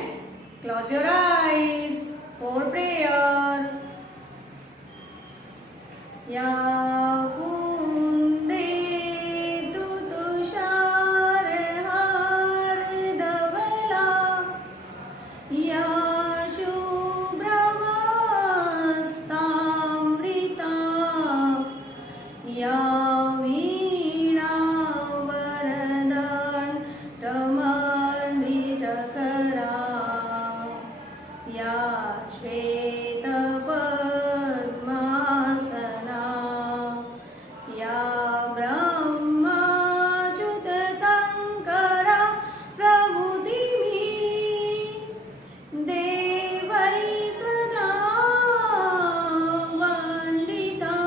Students, close your eyes for prayer. Yakunde tutushar har davala ya shubhravastamrita ya veena varadan tamanvitakara ya shveta padmasana ya brahmachyut sankara prabhutimi devai sada vandita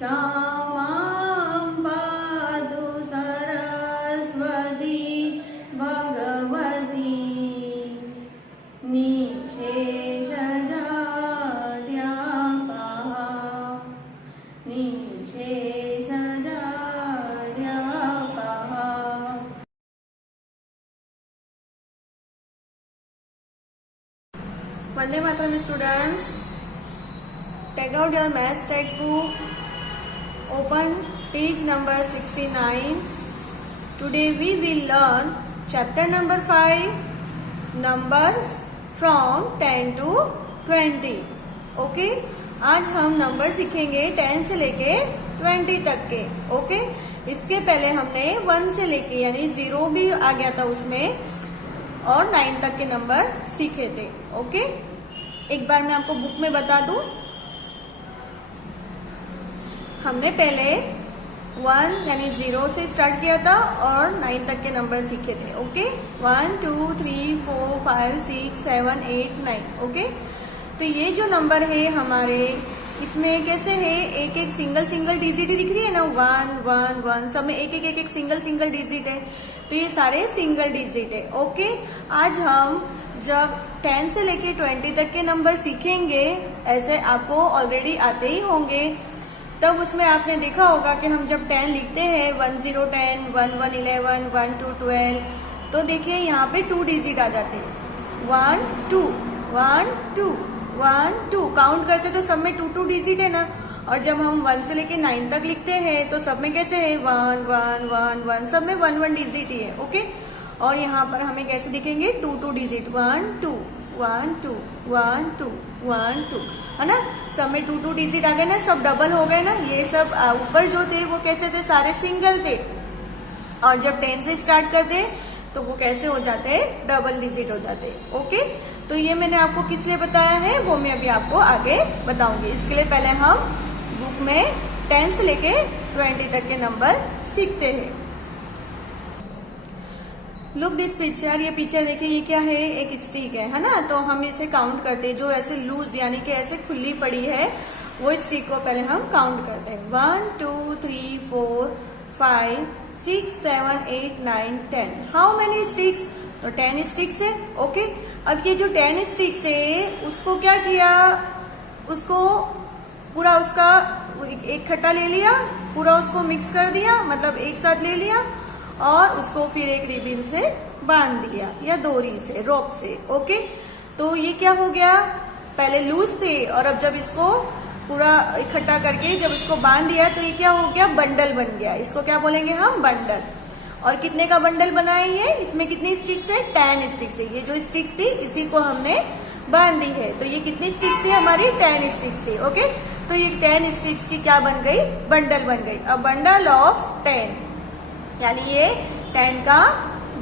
samam padu saraswati bhagavati निशेषजाड्यापः निशेषजाड्यापः। Vande Mataram students, take out your maths textbook, open page number 69. Today we will learn chapter number 5, numbers from 10 to 20. Okay, आज हम number सीखेंगे 10 से लेके 20 तक के। Okay, इसके पहले हमने 1 से लेके यानी 0 भी आ गया था उसमें और 9 तक के नंबर सीखे थे। ओके, एक बार मैं आपको बुक में बता दूं, हमने पहले 1 यानी 0 से स्टार्ट किया था और 9 तक के नंबर सीखे थे। ओके, 1 2 3 4 5 6 7 8 9। ओके, तो ये जो नंबर है हमारे, इसमें कैसे है, एक एक सिंगल डिजिट ही दिख रही है ना, 1 1 1, सब में एक एक सिंगल डिजिट है, तो ये सारे सिंगल डिजिट है। ओके, आज हम जब 10 से लेके 20 तक के नंबर सीखेंगे, ऐसे आपको ऑलरेडी आते ही होंगे, तब उसमें आपने देखा होगा कि हम जब 10 लिखते हैं 1 0 10 1 1 11 1 2 12, तो देखिए यहाँ पे 2 डिजिट आ जाते हैं, 1 2 1 2 1 2, काउंट करते तो सब में 2 2 डिजिट है ना। और जब हम 1 से लेके 9 तक लिखते हैं तो सब में कैसे है 1 1 1 1, सब में 1 1 डिजिट ही है। ओके, और यहाँ पर हमें कैसे दिखेंगे 2 2 डिजिट, 1 2 1 2 1 2 1 2, है ना, सब में 2 2 डिजिट आ गए ना, सब डबल हो गए ना। ये सब ऊपर जो थे वो कैसे थे, सारे सिंगल थे, और जब 10 से स्टार्ट करते तो वो कैसे हो जाते हैं, डबल डिजिट हो जाते। ओके, तो ये मैंने आपको किस लिए बताया है वो मैं अभी आपको आगे बताऊंगी। इसके लिए पहले हम बुक में 10 से लेके 20 तक के नंबर सीखते हैं। लुक दिस पिक्चर, ये पिक्चर देखिए, ये क्या है, एक स्टिक है ना, तो हम इसे काउंट करते हैं, जो ऐसे लूज यानी कि ऐसे खुली पड़ी है वो स्टिक को पहले हम काउंट करते हैं, 1 2 3 4 5 6 7 8 9 10। हाउ मेनी स्टिक्स, तो 10 स्टिक्स है। ओके, अब ये जो 10 स्टिक्स है उसको क्या किया, उसको पूरा उसका एक खट्टा ले लिया, पूरा उसको मिक्स कर दिया, मतलब एक साथ ले लिया, और उसको फिर एक रिबन से बांध दिया या डोरी से, रोप से। ओके, तो ये क्या हो गया, पहले लूज थे और अब जब इसको पूरा इकट्ठा करके जब इसको बांध दिया तो ये क्या हो गया, बंडल बन गया। इसको क्या बोलेंगे हम, बंडल। और कितने का बंडल बनाए ये, इसमें कितनी स्टिक्स है, 10 स्टिक्स है। ये जो स्टिक्स थी इसी को हमने बांध दी है, तो ये कितनी स्टिक्स थी हमारी, 10 स्टिक्स थी। ओके, तो ये 10 स्टिक्स की क्या बन गई, बंडल बन गई। अ बंडल ऑफ 10, यानी ये 10 का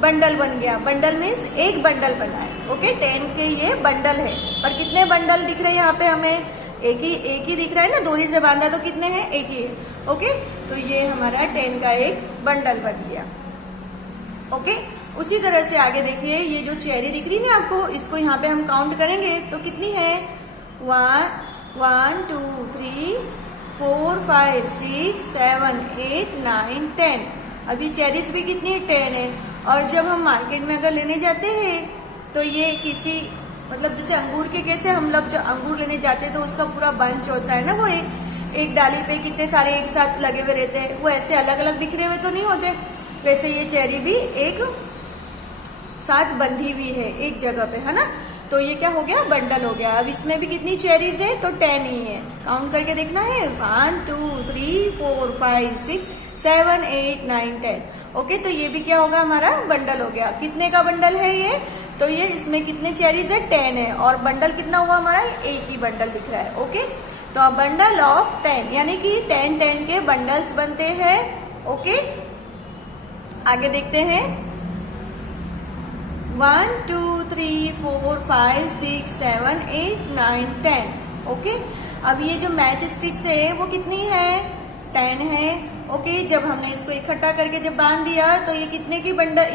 बंडल बन गया। बंडल मीन्स एक बंडल बना है। ओके, 10 के ये बंडल है, पर कितने बंडल दिख रहे हैं यहाँ पे हमें, एक ही दिख रहा है ना, डोरी से बांधा तो कितने हैं, एक ही है। ओके, तो ये हमारा 10 का एक बंडल बन गया। ओके, उसी तरह से आगे देखिए, ये जो चेरी दिख रही है आपको, इसको यहाँ पे हम काउंट करेंगे तो कितनी है, 1 1 2 3 4 5 6 7 8 9 10। अभी चेरीज भी कितनी 10 है। और जब हम मार्केट में अगर लेने जाते हैं तो ये किसी, मतलब जैसे अंगूर के, कैसे हम लोग जो अंगूर लेने जाते हैं तो उसका पूरा बंच होता है ना, वो एक डाली पे कितने सारे एक साथ लगे हुए रहते हैं, वो ऐसे अलग अलग बिखरे हुए तो नहीं होते। वैसे ये चेरी भी एक साथ बंधी हुई है एक जगह पे, है ना। तो ये क्या हो गया, बंडल हो गया। अब इसमें भी कितनी चेरीज है, तो 10 ही है। काउंट करके देखना है, 1 2 3 4 5 6 7 8 9 10। ओके, तो ये भी क्या होगा, हमारा बंडल हो गया। कितने का बंडल है ये, तो ये इसमें कितने चेरीज है, 10 है। और बंडल कितना हुआ हमारा, एक ही बंडल दिख रहा है। ओके, तो बंडल ऑफ 10 यानी कि 10 के बंडल्स बनते हैं। ओके, आगे देखते हैं। 1 2 3 4 5 6 7 8 9 10। ओके, अब ये जो मैच स्टिक्स है वो कितनी है, 10 है। ओके, जब हमने इसको इकट्ठा करके जब बांध दिया तो ये कितने की बंडल,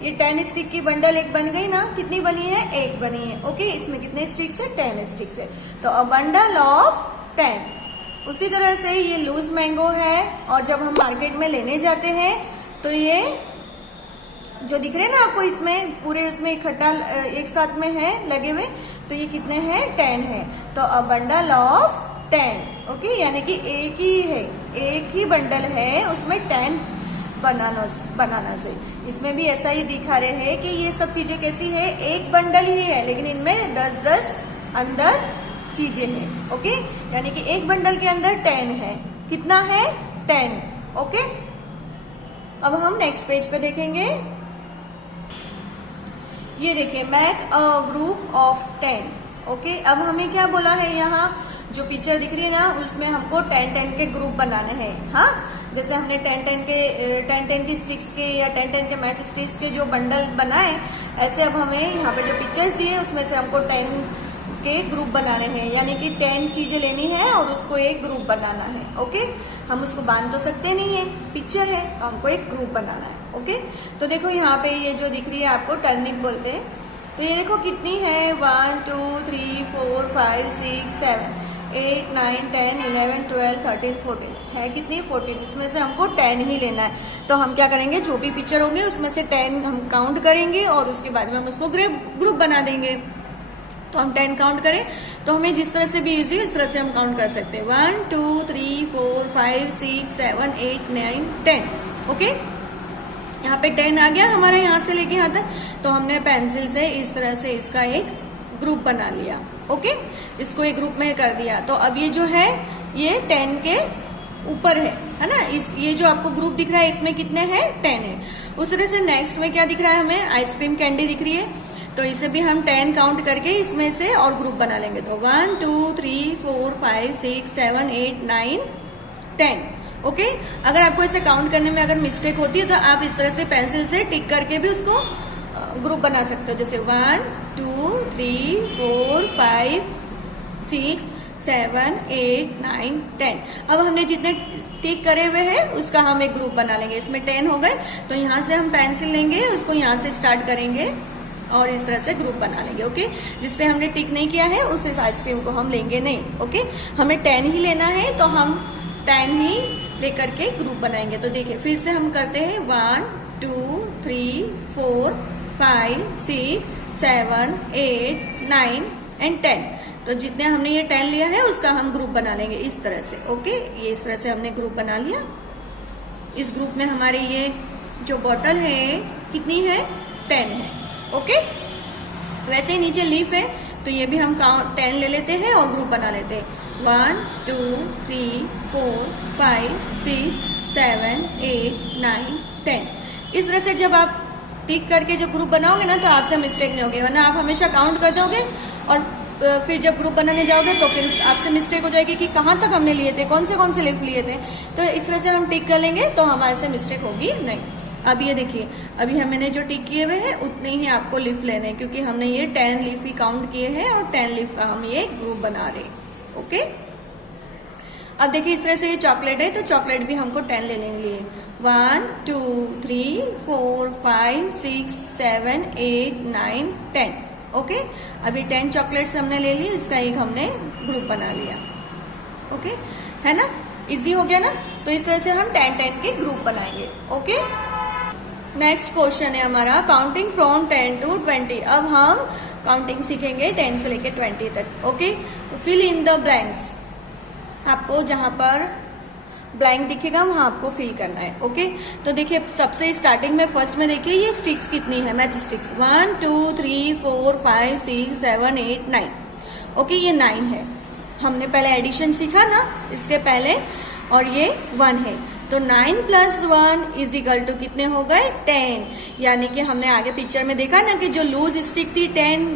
ये 10 स्टिक की बंडल एक बन गई ना, कितनी बनी है, एक बनी है। ओके, इसमें कितने स्टिक्स है, 10 स्टिक्स है। तो अ बंडल ऑफ 10। उसी तरह से ये लूज मैंगो है, और जब हम मार्केट में लेने जाते हैं तो ये जो दिख रहे हैं ना आपको, इसमें पूरे उसमें इकट्ठा एक साथ में है लगे हुए, तो ये कितने हैं, 10 है। तो अ बंडल ऑफ 10। ओके, यानी कि एक ही है, एक ही बंडल है, उसमें 10 बनाना से। इसमें भी ऐसा ही दिखा रहे हैं कि ये सब चीजें कैसी है, एक बंडल ही है, लेकिन इनमें 10-10 अंदर चीजें हैं। ओके, यानी कि एक बंडल के अंदर 10 है। कितना है, 10। ओके, अब हम नेक्स्ट पेज पे देखेंगे। ये देखिए, make a group of 10। Okay, अब हमें क्या बोला है, यहाँ जो पिक्चर दिख रही है ना, उसमें हमको 10-10 के ग्रुप बनाने हैं। हाँ, जैसे हमने 10-10 की स्टिक्स के या 10-10 के मैच स्टिक्स के जो बंडल बनाए, ऐसे अब हमें यहाँ पे जो पिक्चर्स दिए उसमें से हमको 10 के ग्रुप बनाने हैं। यानी कि 10 चीजें लेनी है और उसको एक ग्रुप बनाना है। ओके, हम उसको बांध तो सकते नहीं है, पिक्चर है, तो हमको एक ग्रुप बनाना है। ओके, तो देखो यहाँ पे ये जो दिख रही है आपको टर्निप बोलते हैं। तो ये देखो कितनी है, 1 2 3 4 5 6 7 8 9 10 11 12 13 14 है, कितनी, 14। इसमें से हमको 10 ही लेना है। तो हम क्या करेंगे, जो भी पिक्चर होंगे उसमें से 10 हम काउंट करेंगे और उसके बाद में हम उसको ग्रुप बना देंगे। तो हम 10 काउंट करें तो हमें जिस तरह से भी इजी, इस तरह से हम काउंट कर सकते हैं। 1 2 3 4 5 6 7 8 9 10। ओके, यहाँ पे 10 आ गया हमारा, यहाँ से लेके यहाँ तक। तो हमने पेंसिल से इस तरह से इसका एक ग्रुप बना लिया। ओके, इसको एक ग्रुप में कर दिया। तो अब ये जो है ये 10 के ऊपर है ना। ये जो आपको ग्रुप दिख रहा है इसमें कितने हैं, 10 है। उस तरह से नेक्स्ट में क्या दिख रहा है, हमें आइसक्रीम कैंडी दिख रही है। तो इसे भी हम 10 काउंट करके इसमें से और ग्रुप बना लेंगे। तो 1 2 3 4 5 6 7 8 9 10। ओके, अगर आपको इसे काउंट करने में अगर मिस्टेक होती है तो आप इस तरह से पेंसिल से टिक करके भी उसको ग्रुप बना सकते हो। जैसे 1 2 3 4 5 6 7 8 9 10। अब हमने जितने टिक करे हुए हैं उसका हम एक ग्रुप बना लेंगे। इसमें 10 हो गए, तो यहाँ से हम पेंसिल लेंगे, उसको यहाँ से स्टार्ट करेंगे और इस तरह से ग्रुप बना लेंगे। ओके, जिसपे हमने टिक नहीं किया है उस आइसक्रीम को हम लेंगे नहीं। ओके, हमें 10 ही लेना है, तो हम 10 ही लेकर के ग्रुप बनाएंगे। तो देखिए फिर से हम करते हैं 1 2 3 4 5 6 7 8 9 एंड 10। तो जितने हमने ये 10 लिया है उसका हम ग्रुप बना लेंगे इस तरह से। ओके, ये इस तरह से हमने ग्रुप बना लिया। इस ग्रुप में हमारी ये जो बॉटल है कितनी है, 10 है। ओके, वैसे ही नीचे लीफ है, तो ये भी हम 10 ले लेते हैं और ग्रुप बना लेते हैं। 1 2 3 4 5 6 7 8 9 10। इस तरह से जब आप टिक करके जब ग्रुप बनाओगे ना तो आपसे मिस्टेक नहीं होगी, वरना आप हमेशा काउंट कर दोगे और फिर जब ग्रुप बनाने जाओगे तो फिर आपसे मिस्टेक हो जाएगी कि कहाँ तक हमने लिए थे, कौन से लीफ लिए थे। तो इस तरह से हम टिक कर लेंगे तो हमारे से मिस्टेक होगी नहीं। अब ये देखिए, अभी हमने जो टिक किए हुए हैं उतने ही आपको लीफ लेने हैं, क्योंकि हमने ये 10 लीफ ही काउंट किए हैं और 10 लीफ का हम ये ग्रुप बना रहे हैं। ओके, अब देखिए इस तरह से ये चॉकलेट है, तो चॉकलेट भी हमको 10 ले लेंगे। 1 2 3 4 5 6 7 8 9 10। ओके, अभी 10 चॉकलेट्स हमने ले लिए, इसका एक हमने ग्रुप बना लिया। ओके, है ना, इजी हो गया ना। तो इस तरह से हम 10-10 के ग्रुप बनाएंगे। ओके, नेक्स्ट क्वेश्चन है हमारा काउंटिंग फ्रॉम 10 to 20। अब हम काउंटिंग सीखेंगे 10 से लेके 20 तक। ओके, तो फिल इन द ब्लैंक्स। आपको जहां पर ब्लैंक दिखेगा वहां आपको फिल करना है। ओके, तो देखिए सबसे स्टार्टिंग में फर्स्ट में देखिए ये स्टिक्स कितनी है, मैच स्टिक्स 1 2 3 4 5 6 7 8 9। ओके, ये 9 है। हमने पहले एडिशन सीखा ना इसके पहले, और ये 1 है, तो 9 + 1 = कितने हो गए 10। यानी कि हमने आगे पिक्चर में देखा ना कि जो लूज स्टिक थी 10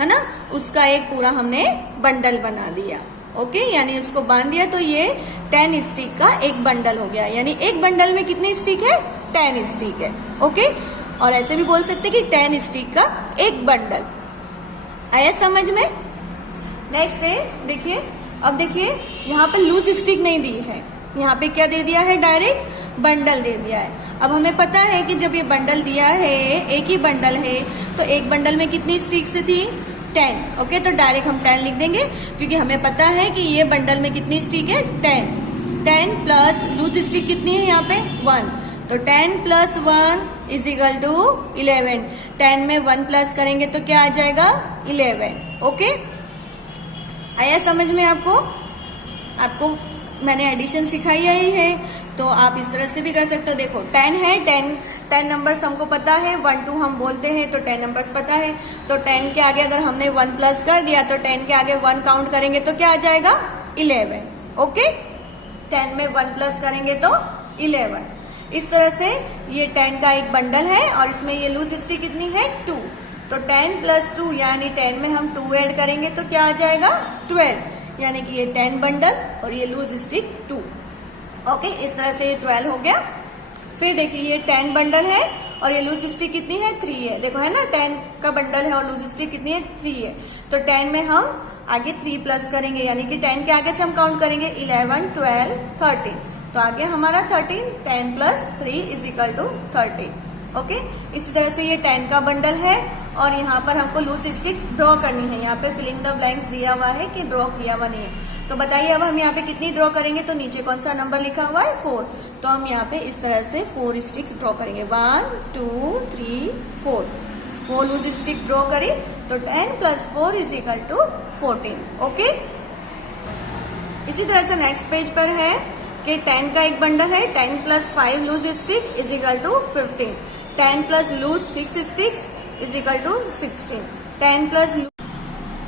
है ना, उसका एक पूरा हमने बंडल बना दिया। ओके, यानी उसको बांध दिया, तो ये 10 स्टिक का एक बंडल हो गया। यानी एक बंडल में कितने स्टिक है 10 स्टिक है। ओके, और ऐसे भी बोल सकते कि 10 स्टिक का एक बंडल। आया समझ में? नेक्स्ट है, देखिए अब देखिए यहाँ पे लूज स्टिक नहीं दी है, यहाँ पे क्या दे दिया है, डायरेक्ट बंडल दे दिया है। अब हमें पता है कि जब ये बंडल दिया है, एक ही बंडल है, तो एक बंडल में कितनी स्टिक्स थी 10। ओके, तो डायरेक्ट हम 10 लिख देंगे क्योंकि हमें पता है कि ये बंडल में कितनी स्टिक है 10। 10 प्लस लूज स्टिक कितनी है यहाँ पे 1, तो 10 + 1 = 11। 10 में 1 प्लस करेंगे तो क्या आ जाएगा 11। ओके, आया समझ में आपको मैंने एडिशन सिखाई है, तो आप इस तरह से भी कर सकते हो। देखो 10 है, 10 नंबर्स हमको पता है, 1 2 हम बोलते हैं तो 10 नंबर्स पता है, तो 10 के आगे अगर हमने 1 प्लस कर दिया तो 10 के आगे 1 काउंट करेंगे तो क्या आ जाएगा 11। ओके, 10 में 1 प्लस करेंगे तो 11। इस तरह से ये 10 का एक बंडल है और इसमें ये लूज स्टिक कितनी है 2, तो 10 + 2 यानी 10 में हम 2 ऐड करेंगे तो क्या आ जाएगा 12। यानी कि ये 10 बंडल और ये लूज स्टिक 2। ओके, इस तरह से ये 12 हो गया। फिर देखिए ये 10 बंडल है और ये लूज स्टिक कितनी है 3 है। देखो है ना 10 का बंडल है और लूज स्टिक कितनी है 3 है, तो 10 में हम आगे 3 प्लस करेंगे, यानी कि 10 के आगे से हम काउंट करेंगे 11 12 13, तो आगे हमारा 13। 10 + 3 = 13। ओके, इसी तरह से ये 10 का बंडल है और यहाँ पर हमको लूज स्टिक ड्रॉ करनी है। यहाँ पे फिलिंग द ब्लैंक्स दिया हुआ है कि ड्रॉ किया हुआ नहीं है, तो बताइए अब हम यहाँ पे कितनी ड्रॉ करेंगे, तो नीचे कौन सा नंबर लिखा हुआ है 4, तो हम यहाँ पे इस तरह से 4 स्टिक्स ड्रॉ करेंगे। 1 2 3 4 लूज स्टिक ड्रॉ करी, तो 10 + 4 = 14। ओके, इसी तरह से नेक्स्ट पेज पर है कि 10 का एक बंडल है, 10 + 5 लूज स्टिक = 15। 10 + loose 6 sticks = 16। 10 +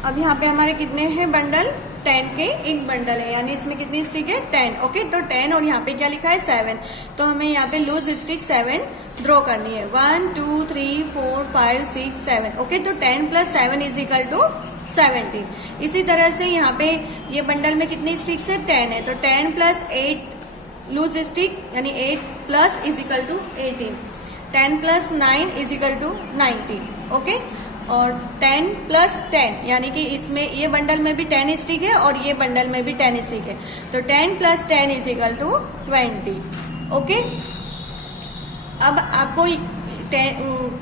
अब यहाँ पे हमारे कितने हैं बंडल, 10 के एक बंडल है, यानी इसमें कितनी स्टिक है 10। ओके, तो 10 और यहाँ पे क्या लिखा है 7, तो हमें यहाँ पे लूज स्टिक 7 ड्रॉ करनी है। 1 2 3 4 5 6 7। ओके, तो 10 + 7 = 17। इसी तरह से यहाँ पे ये बंडल में कितनी स्टिक्स है 10 है, तो 10 + 8 लूज स्टिक यानी 8 प्लस = 18। 10 + 9 = 19। ओके, और 10 + 10 यानी कि इसमें ये बंडल में भी 10 स्टिक है और ये बंडल में भी 10 स्टिक है, तो 10 + 10 = 20। ओके, अब आपको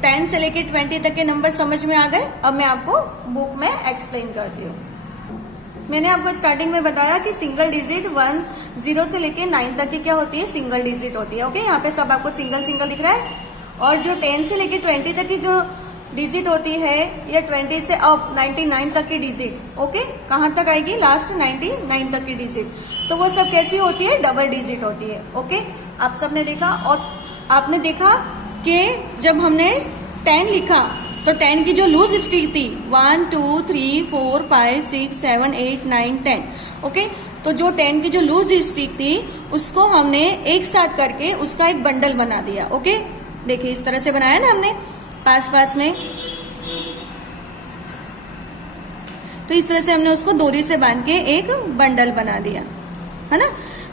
10 से लेके 20 तक के नंबर समझ में आ गए। अब मैं आपको बुक में एक्सप्लेन करती हूँ। मैंने आपको स्टार्टिंग में बताया कि सिंगल डिजिट 1 0 से लेके 9 तक की क्या होती है सिंगल डिजिट होती है। ओके, यहाँ पे सब आपको सिंगल सिंगल दिख रहा है, और जो 10 से लेके 20 तक की जो डिजिट होती है या 20 से अब 99 तक की डिजिट, ओके, कहाँ तक आएगी लास्ट 99 तक की डिजिट, तो वो सब कैसी होती है डबल डिजिट होती है। ओके, आप सबने देखा, और आपने देखा कि जब हमने 10 लिखा तो 10 की जो लूज स्टिक थी 1 2 3 4 5 6 7 8 9 10। ओके, तो जो 10 की जो लूज स्टिक थी उसको हमने एक साथ करके उसका एक बंडल बना दिया। ओके, देखिए इस तरह से बनाया ना हमने पास पास में, तो इस तरह से हमने उसको डोरी से बांध के एक बंडल बना दिया, है ना।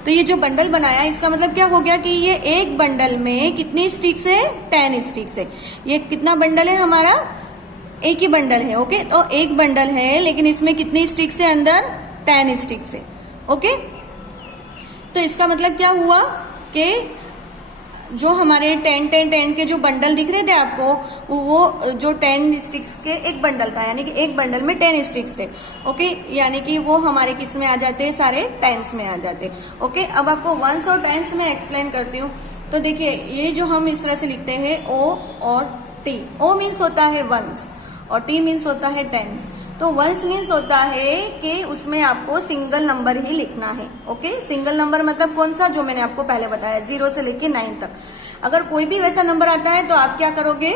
तो ये जो बंडल बनाया इसका मतलब क्या हो गया कि ये एक बंडल में कितनी स्टिक्स है 10 स्टिक्स है। ये कितना बंडल है हमारा, एक ही बंडल है। ओके, तो एक बंडल है लेकिन इसमें कितनी स्टिक्स है अंदर 10 स्टिक्स है। ओके, तो इसका मतलब क्या हुआ कि जो हमारे 10 के जो बंडल दिख रहे थे आपको वो जो 10 स्टिक्स के एक बंडल था, यानी कि एक बंडल में 10 स्टिक्स थे। ओके, यानी कि वो हमारे किस में आ जाते, सारे टेंस में आ जाते। ओके, अब आपको वंस और टेंस में एक्सप्लेन करती हूँ। तो देखिए ये जो हम इस तरह से लिखते हैं ओ और टी। ओ मीन्स होता है वंस और टी मीन्स होता है टेंस। तो वंस मीन्स होता है कि उसमें आपको सिंगल नंबर ही लिखना है। ओके, सिंगल नंबर मतलब कौन सा, जो मैंने आपको पहले बताया 0 से लेके 9 तक। अगर कोई भी वैसा नंबर आता है तो आप क्या करोगे,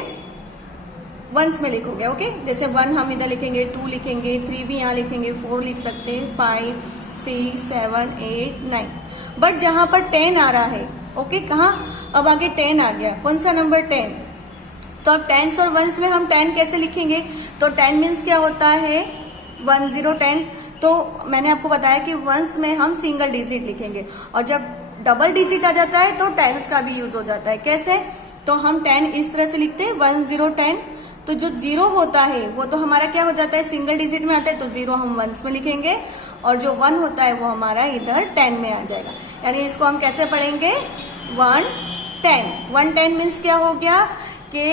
वंस में लिखोगे। ओके, जैसे 1 हम इधर लिखेंगे, 2 लिखेंगे, 3 भी यहाँ लिखेंगे, 4 लिख सकते हैं, 5, 6, 7, 8, 9। बट जहां पर 10 आ रहा है, ओके, कहाँ, अब आगे 10 आ गया, कौन सा नंबर 10, तो अब टेंस और वंस में हम 10 कैसे लिखेंगे, तो 10 मीन्स क्या होता है 1 0 10। तो मैंने आपको बताया कि वंस में हम सिंगल डिजिट लिखेंगे, और जब डबल डिजिट आ जाता है तो टेंस का भी यूज हो जाता है। कैसे, तो हम 10 इस तरह से लिखते हैं 1 0 10। तो जो 0 होता है वो तो हमारा क्या हो जाता है, सिंगल डिजिट में आता है, तो 0 हम वंस में लिखेंगे, और जो 1 होता है वो हमारा इधर 10 में आ जाएगा। यानी इसको हम कैसे पढ़ेंगे, 1 10। 1 10 मीन्स क्या हो गया कि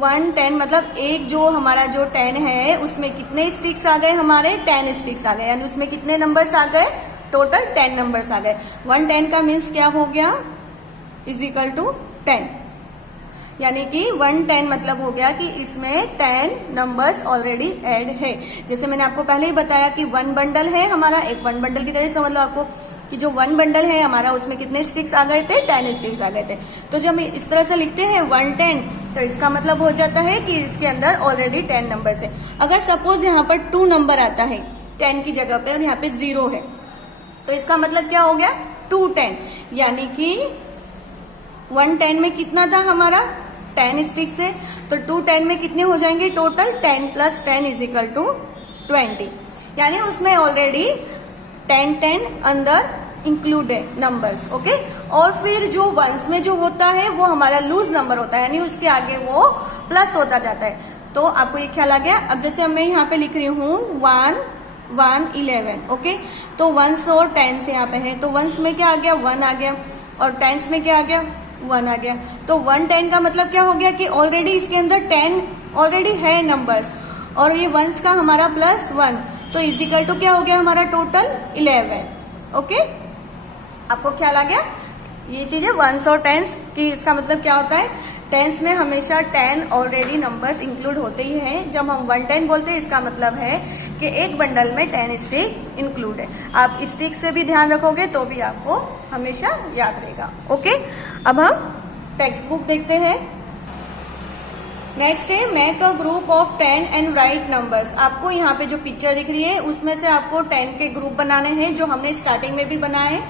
1 10 मतलब एक जो हमारा जो 10 है उसमें कितने स्टिक्स आ गए, हमारे 10 स्टिक्स आ गए, यानी उसमें कितने नंबर्स आ गए, टोटल 10 नंबर्स आ गए। 1 10 का मीन्स क्या हो गया, इज इक्वल टू 10, यानी कि 1 10 मतलब हो गया कि इसमें 10 नंबर्स ऑलरेडी ऐड है। जैसे मैंने आपको पहले ही बताया कि 1 बंडल है हमारा, एक 1 बंडल की तरह समझ लो आपको कि जो 1 बंडल है हमारा उसमें कितने स्टिक्स आ गए थे, 10 स्टिक्स आ गए थे। तो जब हम इस तरह से लिखते हैं 1 10, तो इसका मतलब हो जाता है कि इसके अंदर ऑलरेडी 10 नंबर्स है। अगर सपोज यहाँ पर 2 नंबर आता है 10 की जगह पे और यहाँ पे 0 है, तो इसका मतलब क्या हो गया 2 10, यानी कि 1 10 में कितना था हमारा 10 स्टिक्स है, तो 2 10 में कितने हो जाएंगे total, 10 plus 10 is equal to 20, यानी उसमें ऑलरेडी 10 10 अंदर इंक्लूड है नंबर्स। ओके, और फिर जो वंस में जो होता है वो हमारा लूज नंबर होता है, यानी उसके आगे वो प्लस होता जाता है। तो आपको ये ख्याल आ गया। अब जैसे मैं यहाँ पे लिख रही हूँ 1 1 11, ओके, तो वंस और टेंस यहाँ पे है, तो वंस में क्या आ गया 1 आ गया, और टेंस में क्या आ गया 1 आ गया। तो 1 10 का मतलब क्या हो गया कि ऑलरेडी इसके अंदर 10 ऑलरेडी है नंबर्स, और ये वंस का हमारा प्लस 1, तो इजिकल टू क्या हो गया हमारा टोटल 11। ओके, आपको ख्याल आ गया। ये चीजें वंस और टेंस की, इसका मतलब क्या होता है, टेंस में हमेशा 10 ऑलरेडी नंबर्स इंक्लूड होते ही हैं। जब हम 1 10 बोलते हैं इसका मतलब है कि एक बंडल में 10 स्टिक इंक्लूड है। आप स्टिक से भी ध्यान रखोगे तो भी आपको हमेशा याद रहेगा। ओके, अब हम टेक्स्ट बुक देखते हैं। नेक्स्ट है make a group of 10 and right numbers. आपको यहाँ पे जो पिक्चर दिख रही है उसमें से आपको 10 के ग्रुप बनाने हैं, जो हमने स्टार्टिंग में भी बनाए,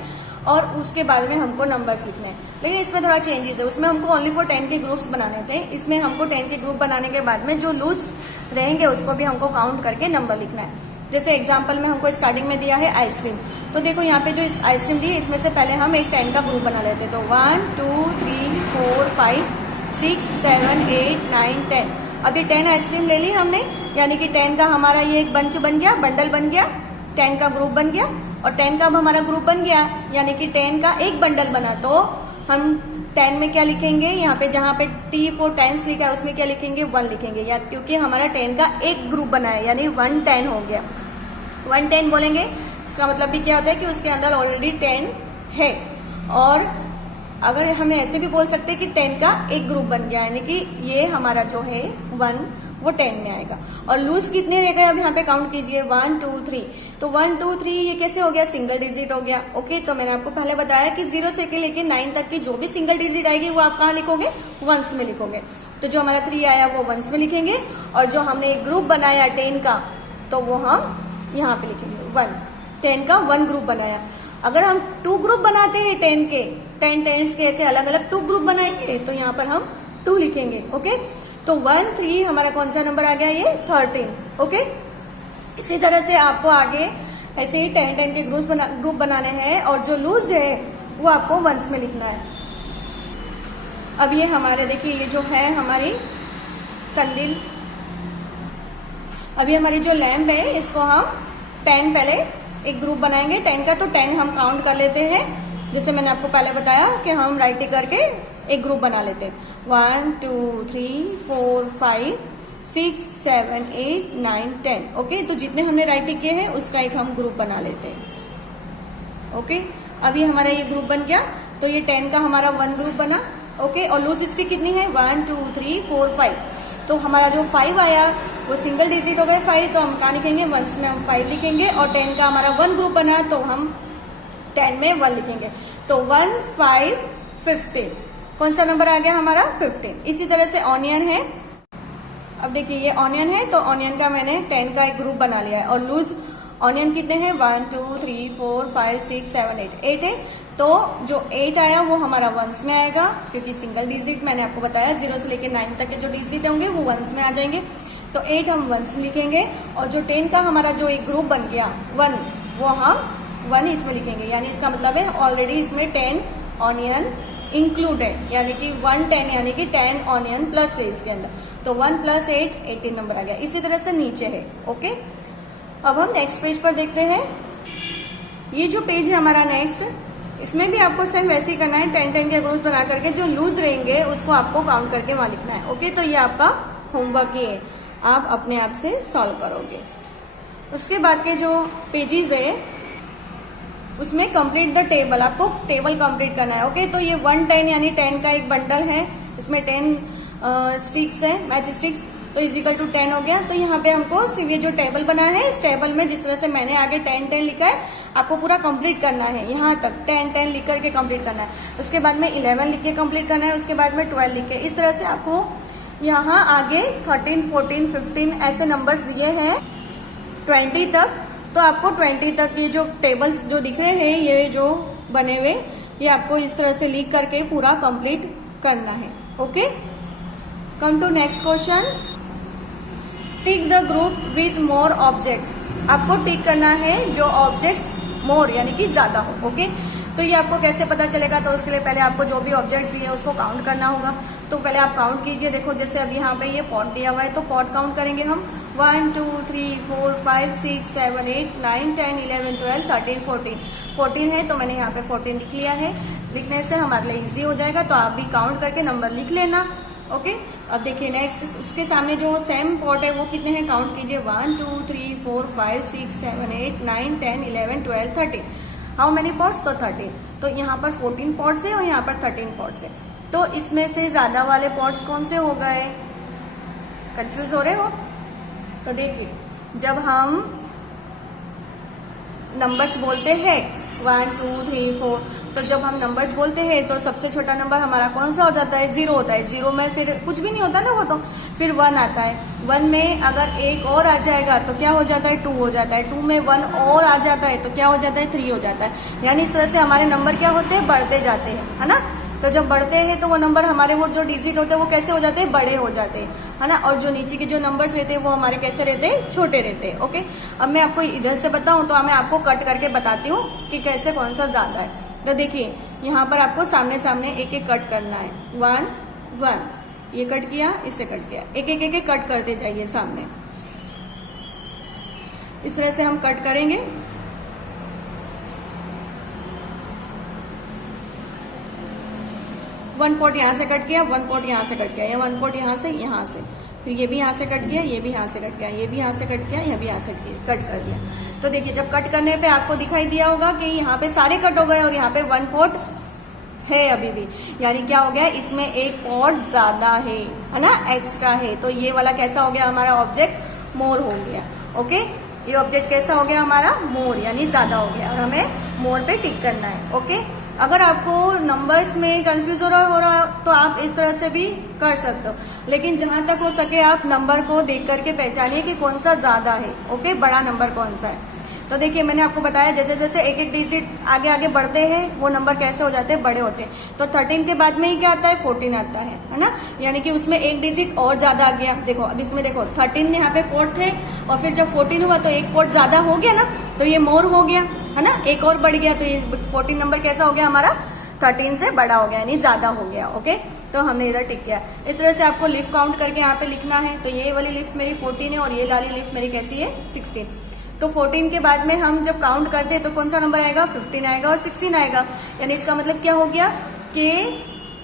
और उसके बाद में हमको नंबर्स लिखने हैं। लेकिन इसमें थोड़ा चेंजेस है, उसमें हमको ओनली फॉर 10 के ग्रुप्स बनाने थे, इसमें हमको 10 के ग्रुप बनाने के बाद में जो लूज रहेंगे उसको भी हमको काउंट करके नंबर लिखना है। जैसे एग्जाम्पल में हमको स्टार्टिंग में दिया है आइसक्रीम, तो देखो यहाँ पे जो आइसक्रीम दी है इसमें से पहले हम एक 10 का ग्रुप बना लेते, तो 1 2 3 4 5 6 7 8 9 10। अभी 10 आइसक्रीम ले ली हमने, यानी कि 10 का हमारा ये एक बंच बन गया, बंडल बन गया, 10 का ग्रुप बन गया, और 10 का अब हमारा ग्रुप बन गया, यानी कि 10 का एक बंडल बना। तो हम 10 में क्या लिखेंगे, यहाँ पे जहाँ पे T for टेंस लिखा है उसमें क्या लिखेंगे 1 लिखेंगे, या क्योंकि हमारा 10 का एक ग्रुप बना है, यानी 1 10 हो गया। 1 10 बोलेंगे, इसका मतलब भी क्या होता है कि उसके अंदर ऑलरेडी 10 है। और अगर हमें ऐसे भी बोल सकते हैं कि 10 का एक ग्रुप बन गया, यानी कि ये हमारा जो है 1 वो 10 में आएगा। और लूज कितने रह गए, अब यहाँ पे काउंट कीजिए 1 2 3, तो 1 2 3 ये कैसे हो गया, सिंगल डिजिट हो गया। ओके, तो मैंने आपको पहले बताया कि 0 से लेके 9 तक की जो भी सिंगल डिजिट आएगी वो आप कहाँ लिखोगे, वंस में लिखोगे। तो जो हमारा 3 आया वो वंस में लिखेंगे, और जो हमने एक ग्रुप बनाया 10 का तो वो हम यहाँ पे लिखेंगे 1। 10 का 1 ग्रुप बनाया। अगर हम 2 ग्रुप बनाते हैं 10 के, 10 टेंस के ऐसे अलग अलग 2 ग्रुप बनाएंगे, तो यहाँ पर हम 2 लिखेंगे। ओके, तो 1 3 हमारा कौन सा नंबर आ गया, ये 13। ओके, इसी तरह से आपको आगे ऐसे ही 10 10 के ग्रुप बनाने हैं, और जो लूज है वो आपको वंस में लिखना है। अब ये हमारे देखिए ये जो है हमारी कंदील, अभी हमारी जो लैंप है इसको हम 10 पहले एक ग्रुप बनाएंगे 10 का, तो 10 हम काउंट कर लेते हैं। जैसे मैंने आपको पहले बताया कि हम राइटिंग करके एक ग्रुप बना लेते हैं, 1 2 3 4 5 6 7 8 9 10। ओके, तो जितने हमने राइटिंग किए हैं उसका एक हम ग्रुप बना लेते हैं। ओके, अभी हमारा ये ग्रुप बन गया, तो ये 10 का हमारा 1 ग्रुप बना। ओके, और लूज स्टिक कितनी है 1 2 3 4 5, तो हमारा जो 5 आया वो सिंगल डिजिट हो गए 5, तो हम कहाँ लिखेंगे, वंस में हम 5 लिखेंगे, और 10 का हमारा 1 ग्रुप बना तो हम 10 में 1 लिखेंगे। तो 1 5 15, कौन सा नंबर आ गया हमारा 15। इसी तरह से ऑनियन है, अब देखिए ये ऑनियन है, तो ऑनियन का मैंने 10 का एक ग्रुप बना लिया है। और लूज ऑनियन कितने हैं, 1 2 3 4 5 6 7 8 है। तो जो 8 आया वो हमारा वंस में आएगा, क्योंकि सिंगल डिजिट मैंने आपको बताया 0 से लेकर 9 तक के जो डिजिट होंगे वो वंस में आ जाएंगे। तो 8 हम वंस में लिखेंगे, और जो 10 का हमारा जो एक ग्रुप बन गया 1, वो हम 1 इसमें लिखेंगे। यानी इसका मतलब है ऑलरेडी इसमें 10 ऑनियन इंक्लूड है, यानी कि 1 10 यानी कि 10 ऑनियन प्लस है इसके अंदर। तो 1 + 8 18 नंबर आ गया। इसी तरह से नीचे है। ओके, अब हम नेक्स्ट पेज पर देखते हैं। ये जो पेज है हमारा नेक्स्ट, इसमें भी आपको सेम वैसे ही करना है, 10 के ग्रुप बना करके जो लूज रहेंगे उसको आपको काउंट करके वहां लिखना है। ओके, तो ये आपका होमवर्क ही है, आप अपने आप से सॉल्व करोगे। उसके बाद के जो पेजेस है उसमें कंप्लीट द टेबल, आपको टेबल कंप्लीट करना है। ओके, तो ये 1 10 यानी 10 का एक बंडल है, इसमें 10 स्टिक्स है, मैच स्टिक्स, तो इजिकल टू 10 हो गया। तो यहाँ पे हमको सिर्फ ये जो टेबल बना है, इस टेबल में जिस तरह से मैंने आगे 10 10 लिखा है, आपको पूरा कंप्लीट करना है, यहाँ तक 10 10 लिख करके कंप्लीट करना है। उसके बाद में 11 लिख के कंप्लीट करना है, उसके बाद में 12 लिख के, इस तरह से आपको यहाँ आगे 13 14 15 ऐसे नंबर्स दिए हैं 20 तक। तो आपको 20 तक ये जो टेबल्स जो दिख रहे हैं, ये जो बने हुए, ये आपको इस तरह से लिख करके पूरा कंप्लीट करना है। Okay, come to next question. Tick the group with more objects, आपको टिक करना है जो ऑब्जेक्ट्स मोर यानी कि ज्यादा हो। ओके, तो ये आपको कैसे पता चलेगा, तो उसके लिए पहले आपको जो भी ऑब्जेक्ट्स दिए उसको काउंट करना होगा। तो पहले आप काउंट कीजिए। देखो जैसे अब यहाँ पे ये पॉट दिया हुआ है, तो पॉट काउंट करेंगे हम 1 2 3 4 5 6 7 8 9 10 11 12 13 14 14 है, तो मैंने यहाँ पे 14 लिख लिया है। लिखने से हमारे लिए इजी हो जाएगा, तो आप भी काउंट करके नंबर लिख लेना। ओके, अब देखिए नेक्स्ट, उसके सामने जो सेम पॉट है वो कितने हैं, काउंट कीजिए 1 2 3 4 5 6 7 8 9 10 11 12 13। हाउ मेनी पॉट्स, तो 13। तो यहाँ पर 14 पॉट्स है और यहाँ पर 13 पॉट्स है। तो इसमें से ज्यादा वाले पॉट्स कौन से हो गए, कंफ्यूज हो रहे हो? तो देखिए, जब हम नंबर्स बोलते हैं 1 2 3 4, तो जब हम नंबर्स बोलते हैं तो सबसे छोटा नंबर हमारा कौन सा हो जाता है, 0 होता है। 0 में फिर कुछ भी नहीं होता ना, वो तो फिर 1 आता है। 1 में अगर एक और आ जाएगा तो क्या हो जाता है, 2 हो जाता है। 2 में 1 और आ जाता है तो क्या हो जाता है, 3 हो जाता है। यानी इस तरह से हमारे नंबर क्या होते हैं, बढ़ते जाते हैं, है ना। तो जब बढ़ते हैं तो वो नंबर हमारे, वो जो डिजिट होते हैं वो कैसे हो जाते हैं, बड़े हो जाते हैं, है ना। और जो नीचे के जो नंबर्स रहते हैं वो हमारे कैसे रहते हैं, छोटे रहते हैं। ओके, अब मैं आपको इधर से बताऊं तो मैं आपको कट करके बताती हूँ कि कैसे कौन सा ज्यादा है। तो देखिए यहाँ पर आपको सामने सामने एक एक कट करना है। 1 1, ये कट किया, इससे कट किया, एक एक कट करते जाइए सामने। इस तरह से हम कट करेंगे। वन पॉट यहाँ से कट किया, 1 पॉट यहाँ से कट किया, या 1 पॉट यहाँ से, फिर ये भी यहाँ से कट किया, ये भी यहाँ से कट किया, ये भी यहाँ से कट किया, यह भी यहाँ से कट कर दिया। तो देखिए जब कट करने पे आपको दिखाई दिया होगा कि यहाँ पे सारे कट हो गए और यहाँ पे 1 पॉट है अभी भी, यानी क्या हो गया, इसमें एक पॉट ज्यादा है ना, एक्स्ट्रा है। तो ये वाला कैसा हो गया, हमारा ऑब्जेक्ट मोर हो गया। ओके, ये ऑब्जेक्ट कैसा हो गया हमारा, मोर, यानी ज्यादा हो गया, और हमें मोर पे टिक करना है। ओके, अगर आपको नंबर्स में कंफ्यूज हो रहा तो आप इस तरह से भी कर सकते हो, लेकिन जहां तक हो सके आप नंबर को देख करके पहचानिए कि कौन सा ज्यादा है। ओके, बड़ा नंबर कौन सा है। तो देखिए मैंने आपको बताया जैसे जैसे एक एक डिजिट आगे आगे बढ़ते हैं वो नंबर कैसे हो जाते हैं, बड़े होते हैं। तो 13 के बाद में ही क्या आता है, 14 आता है ना, यानी कि उसमें एक डिजिट और ज्यादा आ गया। देखो अब इसमें देखो 13 यहाँ पे पॉट थे, और फिर जब 14 हुआ तो एक पॉट ज्यादा हो गया ना, तो ये मोर हो गया, है ना, एक और बढ़ गया। तो ये 14 नंबर कैसा हो गया हमारा, 13 से बड़ा हो गया, यानी ज्यादा हो गया। ओके, तो हमने इधर टिक किया। इस तरह से आपको लीफ काउंट करके यहाँ पे लिखना है। तो ये वाली लीफ मेरी 14 है और ये वाली लीफ मेरी कैसी है, 16। तो 14 के बाद में हम जब काउंट करते हैं तो कौन सा नंबर आएगा, 15 आएगा और 16 आएगा। यानी इसका मतलब क्या हो गया कि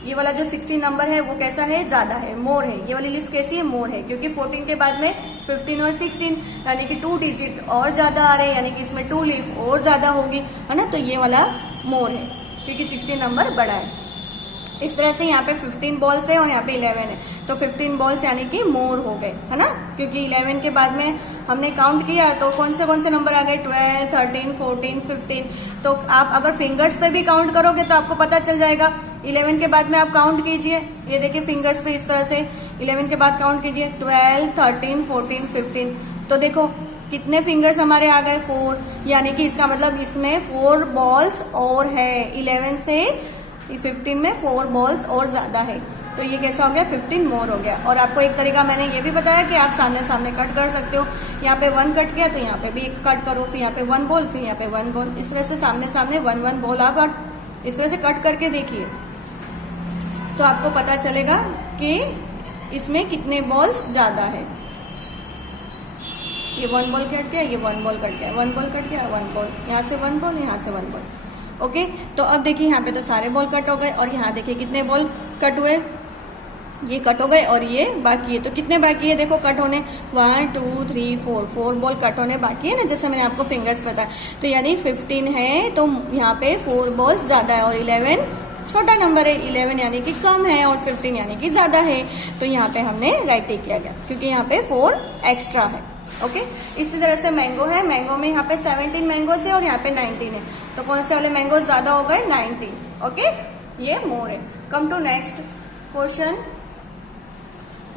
ये वाला जो 16 नंबर है वो कैसा है, ज्यादा है, मोर है। ये वाली लीफ कैसी है, मोर है, क्योंकि 14 के बाद में 15 और 16 यानी कि 2 डिजिट और ज्यादा आ रहे हैं, यानी कि इसमें 2 लीफ और ज्यादा होगी, है ना। तो ये वाला मोर है क्योंकि 16 नंबर बड़ा है। इस तरह से यहाँ पे 15 बॉल्स है और यहाँ पे 11 है, तो 15 बॉल्स यानी कि मोर हो गए, है ना, क्योंकि 11 के बाद में हमने काउंट किया तो कौन से नंबर आ गए, 12, 13, 14, 15। तो आप अगर फिंगर्स पे भी काउंट करोगे तो आपको पता चल जाएगा। 11 के बाद में आप काउंट कीजिए, ये देखिए फिंगर्स पे इस तरह से 11 के बाद काउंट कीजिए, 12, 13, 14, 15। तो देखो कितने फिंगर्स हमारे आ गए, 4, यानी कि इसका मतलब इसमें 4 बॉल्स और है, 11 से 15 में 4 बॉल्स और ज्यादा है, तो ये कैसा हो गया, 15 मोर हो गया। और आपको एक तरीका मैंने ये भी बताया कि आप सामने सामने कट कर सकते हो, यहाँ पे 1 कट किया तो यहाँ पे भी कट करो, फिर यहाँ पे 1 बॉल, फिर यहाँ पे 1 बॉल, इस तरह से सामने सामने 1 बॉल आप इस तरह से कट करके देखिए, तो आपको पता चलेगा कि इसमें कितने बॉल्स ज्यादा है। ये 1 बॉल कट गया, ये 1 बॉल कट गया, 1 बॉल कट गया, 1 बॉल, यहाँ से 1 बॉल, यहाँ से 1 बॉल। ओके, तो अब देखिए यहाँ पे तो सारे बॉल कट हो गए और यहाँ देखिए कितने बॉल कट हुए, ये कट हो गए और ये बाकी है। तो कितने बाकी है देखो कट होने, 1 2 3 4 बॉल कट होने बाकी है ना, जैसे मैंने आपको फिंगर्स बताया। तो यानी 15 है तो यहाँ पे 4 बॉल्स ज्यादा है और 11 छोटा नंबर है, 11 यानी कि कम है और 15 यानी कि ज्यादा है। तो यहाँ पे हमने राइट टिक किया गया क्योंकि यहाँ पे 4 एक्स्ट्रा है। ओके, इसी तरह से मैंगो है, मैंगो में यहाँ पे 17 मैंगोज है और यहाँ पे 19 है, तो कौन से वाले मैंगो ज्यादा हो गए, 19। ओके, ये मोर है। Come to next question,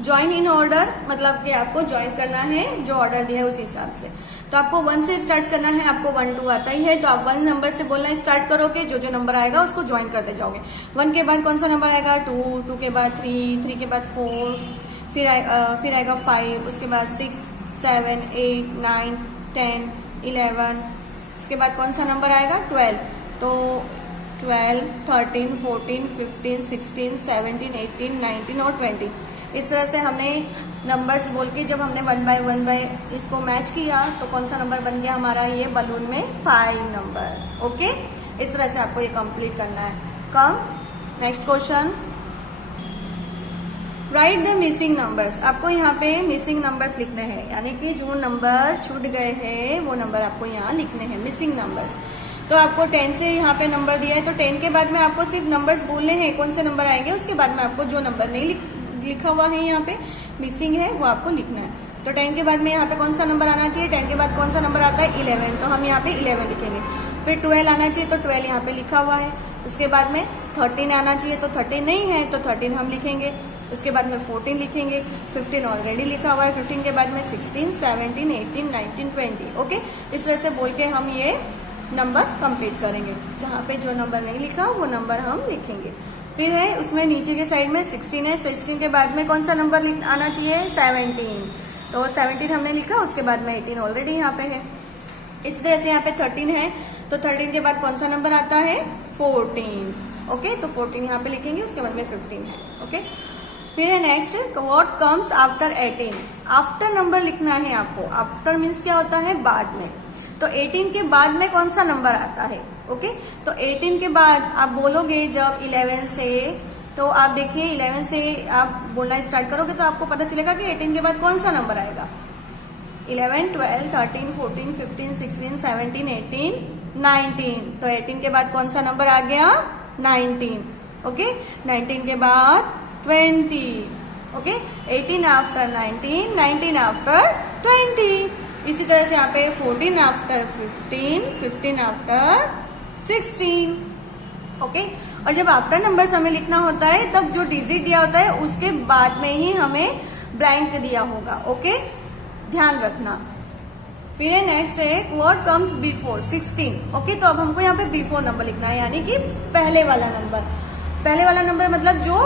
join in order, मतलब कि आपको ज्वाइन करना है जो ऑर्डर दिया है उस हिसाब से। तो आपको 1 से स्टार्ट करना है, आपको 1 2 आता ही है तो आप 1 नंबर से बोलना स्टार्ट करोगे, जो जो नंबर आएगा उसको ज्वाइन करते जाओगे। 1 के बाद कौन सा नंबर आएगा, 2, 2 के बाद 3, 3 के बाद 4, फिर आएगा 5, उसके बाद 6, 7, 8, 9, 10, 11, उसके बाद कौन सा नंबर आएगा, 12। तो 12, 13, 14, 15, 16, 17, 18, 19 और 20। इस तरह से हमने नंबर्स बोल के जब हमने 1 बाय इसको मैच किया तो कौन सा नंबर बन गया हमारा, ये बलून में 5 नंबर। ओके, इस तरह से आपको ये कंप्लीट करना है। कम next question, right the missing numbers. आपको यहाँ पे मिसिंग नंबर्स लिखने हैं, यानी कि जो नंबर छूट गए हैं वो नंबर आपको यहाँ लिखने हैं, मिसिंग नंबर्स। तो आपको 10 से यहाँ पे नंबर दिया है तो 10 के बाद में आपको सिर्फ नंबर्स बोलने हैं, कौन से नंबर आएंगे, उसके बाद में आपको जो नंबर नहीं लिखा हुआ है यहाँ पे मिसिंग है वो आपको लिखना है। तो 10 के बाद में यहाँ पे कौन सा नंबर आना चाहिए, 10 के बाद कौन सा नंबर आता है, 11, तो हम यहाँ पे 11 लिखेंगे। फिर 12 आना चाहिए तो 12 यहाँ पे लिखा हुआ है। उसके बाद में 13 आना चाहिए तो 13 नहीं है तो 13 हम लिखेंगे। उसके बाद में 14 लिखेंगे, 15 ऑलरेडी लिखा हुआ है। 15 के बाद में 16, 17, 18, 19, 20। ओके, इस तरह से बोल के हम ये नंबर कंप्लीट करेंगे। जहाँ पे जो नंबर नहीं लिखा वो नंबर हम लिखेंगे। फिर है उसमें नीचे के साइड में 16 है, 16 के बाद में कौन सा नंबर आना चाहिए, 17, तो 17 हमने लिखा। उसके बाद में 18 ऑलरेडी यहाँ पे है। इस तरह से यहाँ पे 13 है तो 13 के बाद कौन सा नंबर आता है, 14। ओके, तो 14 यहाँ पे लिखेंगे। उसके बाद में 15 है। ओके, फिर है next, what comes after 18। After number लिखना है आपको। आफ्टर मीन्स क्या होता है, बाद में। तो 18 के बाद में कौन सा नंबर आता है। ओके, तो 18 के बाद आप बोलोगे जब 11 से, तो आप देखिए 11 से आप बोलना स्टार्ट करोगे तो आपको पता चलेगा कि 18 के बाद कौन सा नंबर आएगा। 11, 12, 13, 14, 15, 16, 17, 18, 19। तो 18 के बाद कौन सा नंबर आ गया, 19। ओके, 19 के बाद 20। Okay, 18 after 19, 19 after 20। इसी तरह से यहाँ पे 14 आफ्टर 15, 15 आफ्टर 16। ओके, और जब आफ्टर नंबर्स हमें लिखना होता है तब जो डिजिट दिया होता है उसके बाद में ही हमें ब्लैंक दिया होगा। ओके, ध्यान रखना। फिर है नेक्स्ट है, व्हाट कम्स बिफोर 16। ओके, तो अब हमको यहाँ पे बिफोर नंबर लिखना है, यानी कि पहले वाला नंबर। पहले वाला नंबर मतलब जो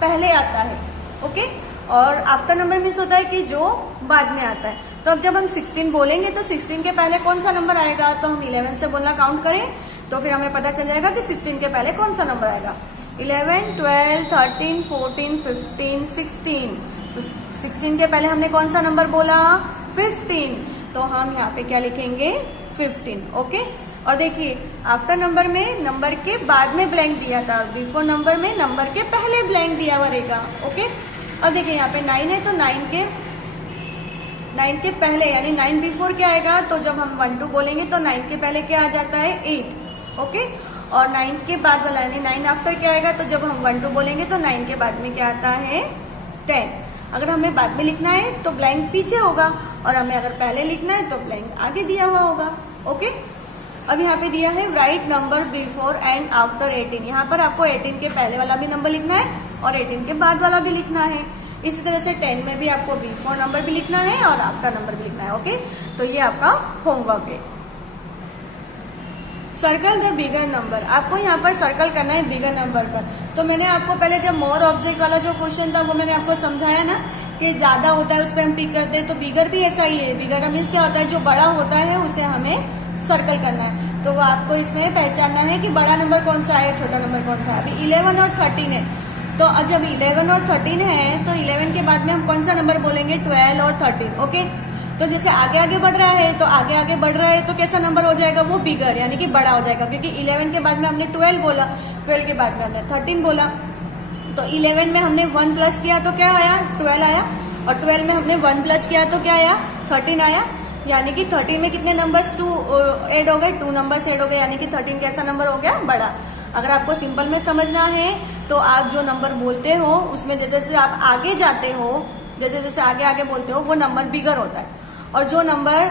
पहले आता है। ओके, और आफ्टर नंबर मीन्स होता है कि जो बाद में आता है। तो अब जब हम 16 बोलेंगे तो 16 के पहले कौन सा नंबर आएगा, तो हम 11 से बोलना काउंट करें तो फिर हमें पता चल जाएगा कि 16 के पहले कौन सा नंबर आएगा। 11, 12, 13, 14, 15, 16। 16 के पहले हमने कौन सा नंबर बोला, 15, तो हम यहाँ पे क्या लिखेंगे, 15। ओके, और देखिए आफ्टर नंबर में नंबर के बाद में ब्लैंक दिया था, बिफोर नंबर में नंबर के पहले ब्लैंक दिया हुआ रहेगा। ओके, अब देखिए यहाँ पे 9 है तो 9 के पहले यानी 9 बिफोर क्या आएगा, तो जब हम 1 2 बोलेंगे तो 9 के पहले क्या आ जाता है, 8। ओके, और 9 के बाद वाला यानी 9 आफ्टर क्या आएगा, तो जब हम 1 2 बोलेंगे तो 9 के बाद में क्या आता है 10। अगर हमें बाद में लिखना है तो ब्लैंक पीछे होगा, और हमें अगर पहले लिखना है तो ब्लैंक आगे दिया हुआ होगा। ओके, अब यहाँ पे दिया है right number before and after 18। यहाँ पर आपको 18 के पहले वाला भी नंबर लिखना है और 18 के बाद वाला भी लिखना है। इसी तरह से 10 में भी आपको बिफोर नंबर भी लिखना है और आफ्टर नंबर भी लिखना है। ओके, तो ये आपका होमवर्क है। सर्कल द बिगर नंबर, आपको यहाँ पर सर्कल करना है बिगर नंबर पर। तो मैंने आपको पहले जब मोर ऑब्जेक्ट वाला जो क्वेश्चन था वो मैंने आपको समझाया ना कि ज्यादा होता है उस पर हम टिक करते हैं, तो बिगर भी ऐसा ही है। बिगर का मीन्स क्या होता है, जो बड़ा होता है उसे हमें सर्कल करना है। तो वो आपको इसमें पहचानना है कि बड़ा नंबर कौन सा है, छोटा नंबर कौन सा है। अभी 11 और 13 है, तो अब जब 11 और 13 है तो 11 के बाद में हम कौन सा नंबर बोलेंगे, 12 और 13। ओके, तो जैसे आगे आगे बढ़ रहा है तो आगे आगे बढ़ रहा है तो कैसा नंबर हो जाएगा, वो बिगर यानी कि बड़ा हो जाएगा, क्योंकि 11 के बाद में हमने 12 बोला, 12 के बाद में हमने 13 बोला। तो 11 में हमने 1 प्लस किया तो क्या आया, 12 आया, और 12 में हमने 1 प्लस किया तो क्या आया, 13 आया। यानी कि 13 में कितने नंबर्स 2 ऐड हो गए, 2 नंबर्स ऐड हो गए, यानी कि 13 कैसा नंबर हो गया, बड़ा। अगर आपको सिंपल में समझना है तो आप जो नंबर बोलते हो उसमें जैसे जैसे आप आगे जाते हो, जैसे जैसे आगे आगे बोलते हो वो नंबर बिगर होता है, और जो नंबर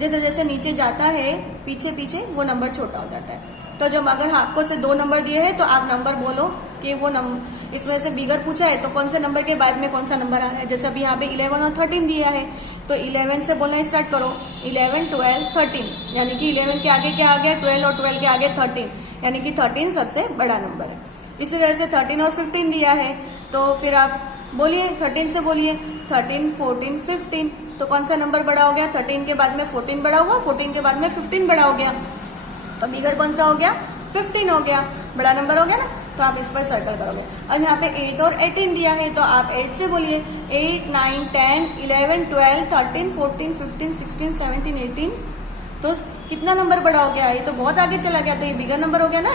जैसे जैसे नीचे जाता है पीछे पीछे वो नंबर छोटा हो जाता है। तो जब अगर आपको से 2 नंबर दिए हैं तो आप नंबर बोलो कि वो नंबर, इसमें से बिगर पूछा है तो कौन से नंबर के बाद में कौन सा नंबर आ रहा है। जैसे अभी यहाँ पे 11 और 13 दिया है तो 11 से बोलना स्टार्ट करो, 11 12 13, यानी कि 11 के आगे क्या आ गया, 12, और 12 के आगे 13, यानी कि 13 सबसे बड़ा नंबर है। इसी तरह से 13 और 15 दिया है तो फिर आप बोलिए 13 से बोलिए 13 14 15, तो कौन सा नंबर बड़ा हो गया, 13 के बाद में 14 बड़ा हुआ, 14 के बाद में 15 बड़ा हो गया, तो बिगर कौन सा हो गया, 15 हो गया, बड़ा नंबर हो गया ना। तो आप इस पर सर्कल करोगे। अब यहाँ पे 8 और 18 दिया है तो आप 8 से बोलिए 8 9 10 11 12 13 14 15 16 17 18, तो कितना नंबर बड़ा हो गया, ये तो बहुत आगे चला गया, तो ये बिगर नंबर हो गया ना।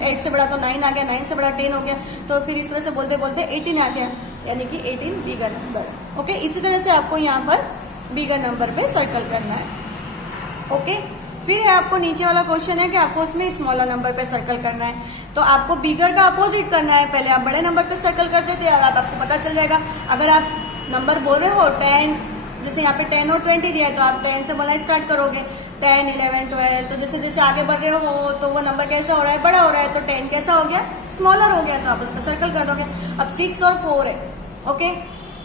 8 से बड़ा तो 9 आ गया, 9 से बड़ा 10 हो गया, तो फिर इस तरह से बोलते बोलते 18 आ गया, यानी कि 18 बिगर नंबर। ओके, इसी तरह से आपको यहाँ पर बिगर नंबर पे सर्कल करना है। ओके, फिर है आपको नीचे वाला क्वेश्चन है कि आपको उसमें स्मॉलर नंबर पे सर्कल करना है। तो आपको बिगर का अपोजिट करना है, पहले आप बड़े नंबर पे सर्कल करते थे, अब आपको पता चल जाएगा। अगर आप नंबर बोल रहे हो 10, जैसे यहाँ पे 10 और 20 दिया है तो आप 10 से बोलना स्टार्ट करोगे, 10 11 12, तो जैसे जैसे आगे बढ़ रहे हो तो वो नंबर कैसा हो रहा है, बड़ा हो रहा है, तो 10 कैसा हो गया, स्मॉलर हो गया, तो आप उस पर सर्कल कर दोगे। अब 6 और 4 है, ओके,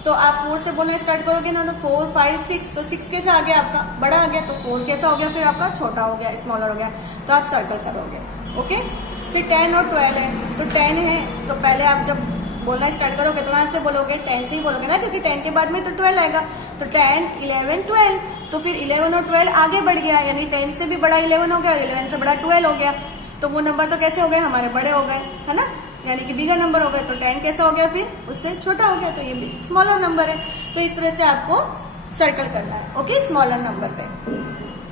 तो आप 4 से बोलना स्टार्ट करोगे ना, तो 4 5 6, तो 6 कैसे आ गया आपका, बड़ा आ गया, तो 4 कैसा हो गया फिर आपका, छोटा हो गया, स्मॉलर हो गया, तो आप सर्कल करोगे। ओके, फिर 10 और 12 है, तो 10 है तो पहले आप जब बोलना स्टार्ट करोगे तो कहाँ से बोलोगे, 10 से ही बोलोगे ना, क्योंकि 10 के बाद में तो 12 आएगा, तो 10 11 12, तो फिर 11 और 12 आगे बढ़ गया, यानी 10 से भी बड़ा 11 हो गया और 11 से बड़ा 12 हो गया, तो वो नंबर तो कैसे हो गए, हमारे बड़े हो गए, है ना, यानी कि बिगर नंबर हो गए। तो 10 कैसा हो गया, फिर उससे छोटा हो गया, तो ये भी स्मॉलर नंबर है। तो इस तरह से आपको सर्कल करना है। ओके, स्मॉलर नंबर पे।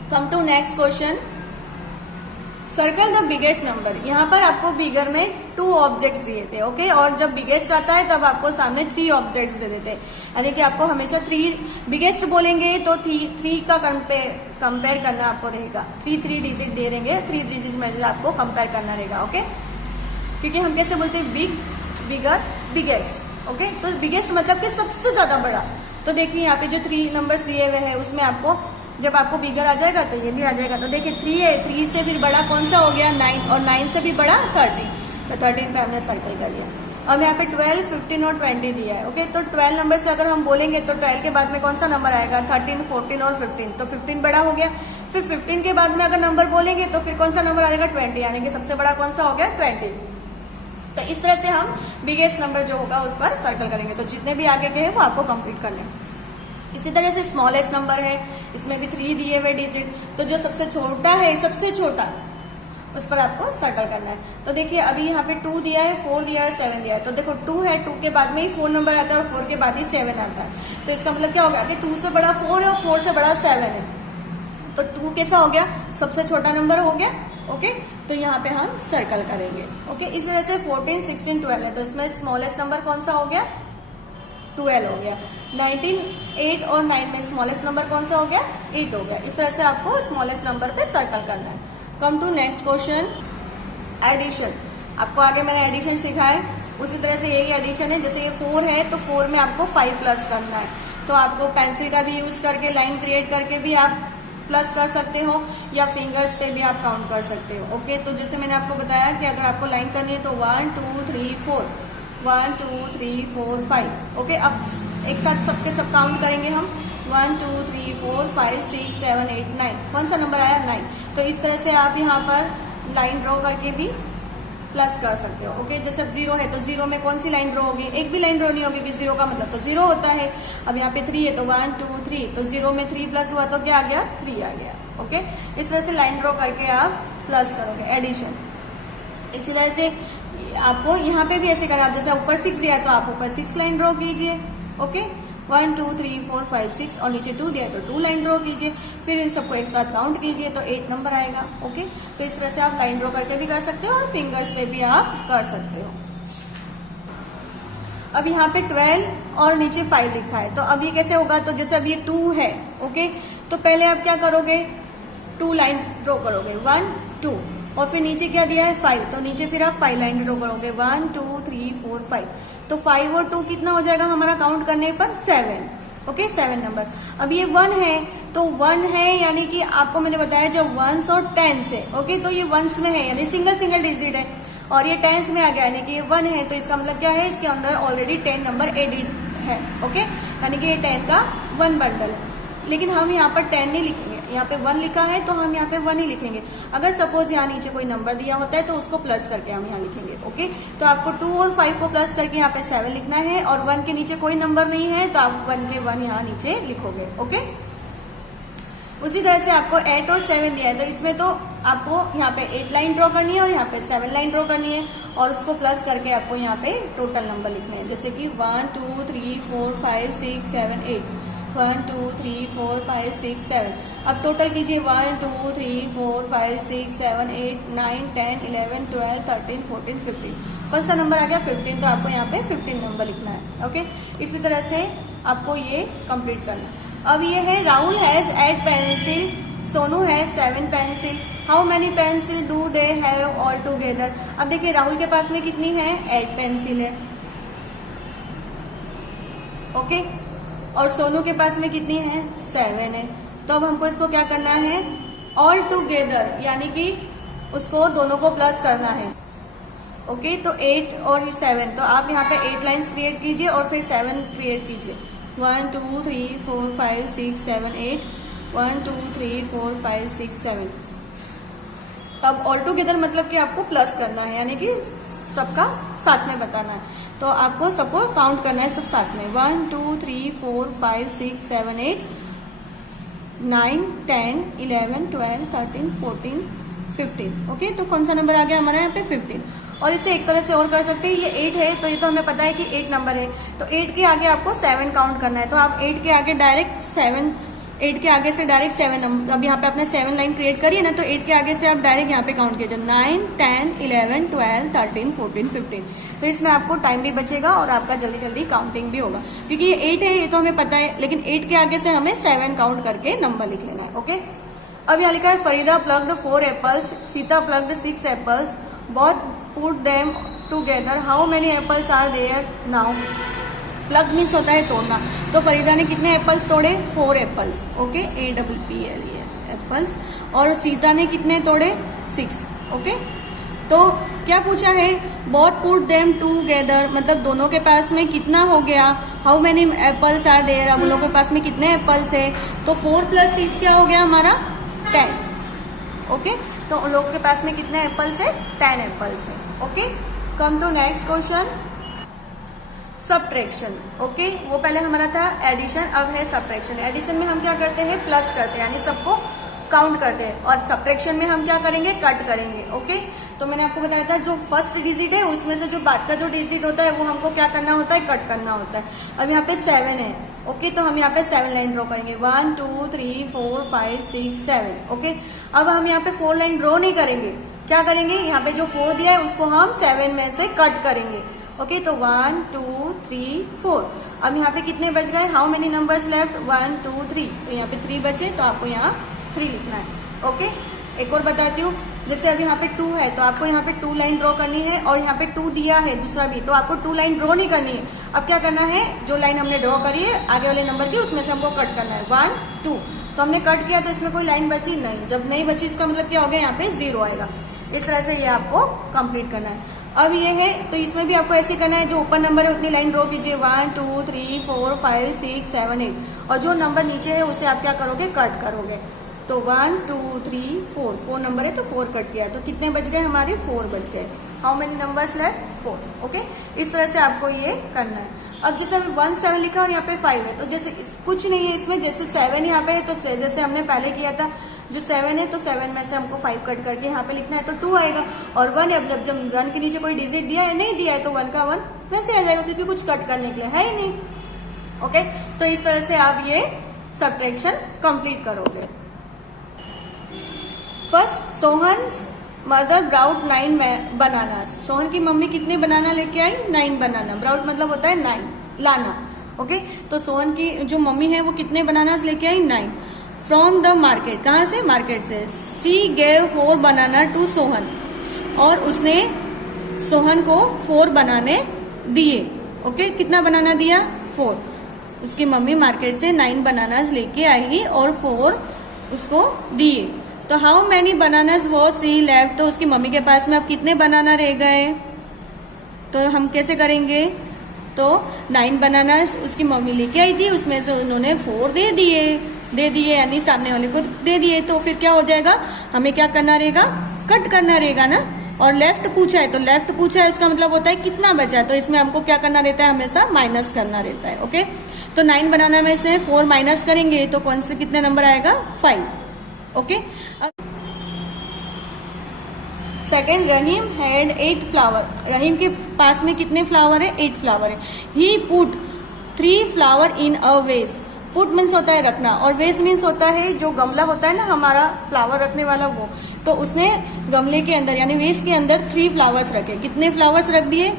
Come to next question, circle the biggest number. यहाँ पर आपको बिगर में 2 ऑब्जेक्ट्स दिए थे, ओके, और जब बिगेस्ट आता है तब आपको सामने 3 ऑब्जेक्ट्स दे देते हैं, यानी कि आपको हमेशा 3 बिगेस्ट बोलेंगे तो 3 का कंपेयर करना आपको रहेगा, 3 डिजिट दे देंगे, 3 डिजिट में आपको कंपेयर करना रहेगा। ओके, क्योंकि हम कैसे बोलते हैं, बिग बिगर बिगेस्ट। ओके, तो बिगेस्ट मतलब कि सबसे ज्यादा बड़ा। तो देखिए यहाँ पे जो 3 नंबर्स दिए हुए हैं उसमें आपको जब आपको बिगर आ जाएगा तो ये भी आ जाएगा। तो देखिए 3 है, 3 से फिर बड़ा कौन सा हो गया, 9, और 9 से भी बड़ा 13, तो 13 पे हमने सर्कल कर दिया। अब यहाँ पे 12 15 और 20 दिया है। ओके, तो 12 नंबर से अगर हम बोलेंगे तो 12 के बाद में कौन सा नंबर आएगा, 13 14 और 15, तो 15 बड़ा हो गया। फिर 15 के बाद में अगर नंबर बोलेंगे तो फिर कौन सा नंबर आ जाएगा, 20, यानी कि सबसे बड़ा कौन सा हो गया, 20। तो इस तरह से हम बिगेस्ट नंबर जो होगा उस पर सर्कल करेंगे। तो जितने भी आगे के हैं वो आपको कंप्लीट करने हैं। इसी तरह से स्मॉलेस्ट नंबर है, इसमें भी 3 दिए हुए डिजिट, तो जो सबसे छोटा है, सबसे छोटा, उस पर आपको सर्कल करना है। तो देखिए अभी यहाँ पे 2 दिया है, 4 दिया है, 7 दिया है, तो देखो 2 है, 2 के बाद में ही 4 नंबर आता है और 4 के बाद ही 7 आता है। तो इसका मतलब क्या होगा कि 2 से बड़ा 4 है और 4 से बड़ा 7 है, तो 2 कैसा हो गया, सबसे छोटा नंबर हो गया। ओके, तो यहाँ पे हम सर्कल करेंगे। ओके, इस वजह से 14 16 12 है, तो इसमें स्मॉलेस्ट नंबर कौन सा हो गया, 12 हो गया। 19 8 और 9 में स्मॉलेस्ट नंबर कौन सा हो गया, 8 हो गया। इस तरह से आपको स्मॉलेस्ट नंबर पे सर्कल करना है। Come to next question, addition, आपको आगे मैंने एडिशन सिखाया है, उसी तरह से यही एडिशन है। जैसे ये 4 है तो 4 में आपको 5 प्लस करना है, तो आपको पेंसिल का भी यूज करके लाइन क्रिएट करके भी आप प्लस कर सकते हो या फिंगर्स पे भी आप काउंट कर सकते हो। ओके, तो जैसे मैंने आपको बताया कि अगर आपको लाइन करनी है तो 1 2 3 4, 1 2 3 4 5। ओके, अब एक साथ सबके सब काउंट करेंगे हम, 1 2 3 4 5 6 7 8 9। कौन सा नंबर आया? 9। तो इस तरह से आप यहाँ पर लाइन ड्रॉ करके भी प्लस कर सकते हो। ओके, जैसे अब 0 है तो 0 में कौन सी लाइन ड्रॉ होगी? एक भी लाइन ड्रॉ नहीं होगी, 0 का मतलब तो 0 होता है। अब यहाँ पे 3 है तो 1 2 3, तो 0 में 3 प्लस हुआ तो क्या आ गया? 3 आ गया। ओके, इस तरह से लाइन ड्रॉ करके आप प्लस करोगे, एडिशन। इसी तरह से आपको यहाँ पे भी ऐसे करना, आप जैसे ऊपर 6 दिया तो आप ऊपर 6 लाइन ड्रॉ कीजिए। ओके, 1 2 3 4 5 6, और नीचे 2 दिया तो 2 लाइन ड्रॉ कीजिए, फिर इन सबको एक साथ काउंट कीजिए तो 8 नंबर आएगा। ओके, तो इस तरह से आप लाइन ड्रॉ करके भी कर सकते हो और फिंगर्स पे भी आप कर सकते हो। अब यहाँ पे 12 और नीचे 5 लिखा है, तो अब ये कैसे होगा? तो जैसे अब ये 2 है, ओके, तो पहले आप क्या करोगे? 2 लाइन ड्रॉ करोगे, 1 2, और फिर नीचे क्या दिया है? 5, तो नीचे फिर आप 5 लाइन ड्रॉ करोगे, 1 2 3 4 5। तो 5 और 2 कितना हो जाएगा हमारा काउंट करने पर? 7। Okay, 7 number. अब ये 1 है, तो 1 है यानी कि आपको मैंने बताया जब 1s और 10s है, ओके, तो ये 1s में है यानी सिंगल डिजिट है, और ये 10s में आ गया यानी कि ये 1 है, तो इसका मतलब क्या है? इसके अंदर ऑलरेडी 10 नंबर एडिड है। ओके, यानी कि ये 10 का 1 बंडल है। लेकिन हम यहाँ पर 10 नहीं लिखेंगे, यहाँ पे 1 लिखा है तो हम यहाँ पे 1 ही लिखेंगे। अगर सपोज यहाँ नीचे कोई नंबर दिया होता है तो उसको प्लस करके हम यहाँ लिखेंगे। ओके, तो आपको 2 और 5 को प्लस करके यहाँ पे 7 लिखना है, और 1 के नीचे कोई नंबर नहीं है तो आप 1 के 1 यहाँ नीचे लिखोगे। ओके, उसी तरह से आपको 8 और 7 दिया है, तो इसमें तो आपको यहाँ पे 8 लाइन ड्रॉ करनी है और यहाँ पे 7 लाइन ड्रॉ करनी है, और उसको प्लस करके आपको यहाँ पे टोटल नंबर लिखने हैं, जैसे कि 1 2 3 4 5 6 7 8, 1 2 3 4 5 6 7। अब टोटल कीजिए, 1 2 3 4 5 6 7 8 9 10 11 12 13 14 15। कौन सा नंबर आ गया? 15, तो आपको यहाँ पे 15 नंबर लिखना है। ओके, इसी तरह से आपको ये कंप्लीट करना है। अब ये है Rahul has 8 pencil, Sonu has 7 pencil, how many pencil do they have all together. अब देखिए राहुल के पास में कितनी है? 8 पेंसिल है। ओके, और सोनू के पास में कितनी है? 7 है। तो अब हमको इसको क्या करना है? ऑल टुगेदर, यानी कि उसको दोनों को प्लस करना है। ओके, तो 8 और 7, तो आप यहाँ पे 8 लाइन्स क्रिएट कीजिए और फिर 7 क्रिएट कीजिए। 1 2 3 4 5 6 7 8, 1 2 3 4 5 6 7। अब ऑल टुगेदर मतलब कि आपको प्लस करना है, यानी कि सबका साथ में बताना है, तो आपको सबको काउंट करना है सब साथ में। 1 2 3 4 5 6 7 8 9 10 11 12 13 14 15। ओके, तो कौन सा नंबर आ गया हमारा यहाँ पे? 15। और इसे एक तरह से और कर सकते हैं, ये 8 है तो ये तो हमें पता है कि 8 नंबर है, तो 8 के आगे आपको 7 काउंट करना है, तो आप 8 के आगे डायरेक्ट 7, 8 के आगे से डायरेक्ट 7 नंबर। अब यहाँ पे आपने 7 लाइन क्रिएट करी है ना, तो 8 के आगे से आप डायरेक्ट यहाँ पे काउंट कीजिए, 9 10 11 12 13 14 15। तो इसमें आपको टाइम भी बचेगा और आपका जल्दी जल्दी काउंटिंग भी होगा, क्योंकि ये 8 है ये तो हमें पता है, लेकिन 8 के आगे से हमें 7 काउंट करके नंबर लिख लेना है। ओके, अब यहाँ लिखा है Farida plugged 4 apples, Sita plugged 6 apples, both put them together, how many apples are there now. Plug means होता है तोड़ना, तो फरीदा ने कितने एप्पल्स तोड़े? 4 एप्पल्स। Okay, APPLES apples. और सीता ने कितने तोड़े? 6। ओके, तो क्या पूछा है? बोथ पुट देम टुगेदर, मतलब दोनों के पास में कितना हो गया? How many apples are there, अब उन लोगों के पास में कितने एप्पल्स है? तो 4 + 6 क्या हो गया हमारा? 10। ओके, तो उन लोगों के पास में कितने एप्पल्स है? 10 एप्पल्स है। Okay, come to next question, subtraction. Okay, वो पहले हमारा था एडिशन, अब है सब्ट्रैक्शन। एडिशन में हम क्या करते हैं? प्लस करते हैं, यानी सबको काउंट करते हैं, और सब्ट्रैक्शन में हम क्या करेंगे? कट करेंगे। ओके, तो मैंने आपको बताया था जो फर्स्ट डिजिट है उसमें से जो बाद का जो डिजिट होता है वो हमको क्या करना होता है? कट करना होता है। अब यहाँ पे 7 है। ओके, तो हम यहाँ पे 7 लाइन ड्रॉ करेंगे, 1 2 3 4 5 6 7। ओके, अब हम यहाँ पे 4 लाइन ड्रॉ नहीं करेंगे, क्या करेंगे? यहाँ पे जो 4 दिया है उसको हम 7 में से कट करेंगे। ओके, तो 1 2 3 4। अब यहाँ पे कितने बच गए? How many numbers left? 1 2 3, तो यहाँ पे 3 बचे, तो आपको यहाँ 3 लिखना है। ओके, एक और बताती हूँ, जैसे अब यहाँ पे 2 है तो आपको यहाँ पे 2 लाइन ड्रॉ करनी है, और यहाँ पे 2 दिया है दूसरा भी, तो आपको 2 लाइन ड्रॉ नहीं करनी है। अब क्या करना है, जो लाइन हमने ड्रॉ करी है आगे वाले नंबर की, उसमें से हमको कट करना है 1 2। तो हमने कट किया तो इसमें कोई लाइन बची नहीं, जब नहीं बची इसका मतलब क्या हो गया, यहाँ पे 0 आएगा। इस तरह से ये आपको कंप्लीट करना है। अब ये है तो इसमें भी आपको ऐसे करना है, जो ऊपर नंबर है उतनी लाइन ड्रॉ कीजिए 1 2 3 4 5 6 7 8, और जो नंबर नीचे है उसे आप क्या करोगे, कट करोगे। तो 1 2 3 4 नंबर है तो 4 कट किया, तो कितने बच गए हमारे, 4 बच गए। How many numbers left, 4। Okay, इस तरह से आपको ये करना है। अब जैसे अभी 1 7 लिखा और यहाँ पे 5 है, तो जैसे कुछ नहीं है इसमें, जैसे 7 यहाँ पे है तो जैसे हमने पहले किया था, जो 7 है तो 7 में से हमको 5 कट करके यहाँ पे लिखना है तो 2 आएगा। और 1 है, जब 1 के नीचे कोई डिजिट दिया है, नहीं दिया है, तो 1 का 1 वैसे आ जाएगा, क्योंकि कुछ कट करने के लिए है ही नहीं। ओके, तो इस तरह से आप ये सब्ट्रैक्शन कंप्लीट करोगे। फर्स्ट, सोहन मदर ब्राउट 9 बनाना। सोहन की मम्मी कितने बनाना लेके आई, 9 बनाना। ब्राउट मतलब होता है 9, लाना। ओके, तो सोहन की जो मम्मी है वो कितने बनाना लेके आई, 9 फ्रॉम द मार्केट। कहाँ से, मार्केट से। She gave 4 banana to Sohan, और उसने सोहन को 4 बनाने दिए। ओके, कितना बनाना दिया, 4। उसकी मम्मी मार्केट से 9 बनाना लेके आई और 4 उसको दिए। तो how many bananas was she left, तो उसकी मम्मी के पास में अब कितने बनाना रह गए, तो हम कैसे करेंगे, तो 9 बनानास उसकी मम्मी लेके आई थी, उसमें से उन्होंने 4 दे दिए यानी सामने वाले को दे दिए। तो फिर क्या हो जाएगा, हमें क्या करना रहेगा, कट करना रहेगा ना। और लेफ्ट पूछा है तो लेफ्ट पूछा है, इसका मतलब होता है कितना बचा है, तो इसमें हमको क्या करना रहता है, हमेशा माइनस करना रहता है। ओके, तो 9 बनाना में से 4 माइनस करेंगे तो कौन से कितने नंबर आएगा, 5। Okay, second, Rahim had 8 flower. Rahim के पास में कितने फ्लावर है, 8 फ्लावर है। ही पुट 3 फ्लावर इन अ वेस। पुट मीन्स होता है रखना, और वेस मीन्स होता है जो गमला होता है ना हमारा फ्लावर रखने वाला, वो। तो उसने गमले के अंदर यानी वेस के अंदर 3 फ्लावर्स रखे। कितने फ्लावर्स रख दिए,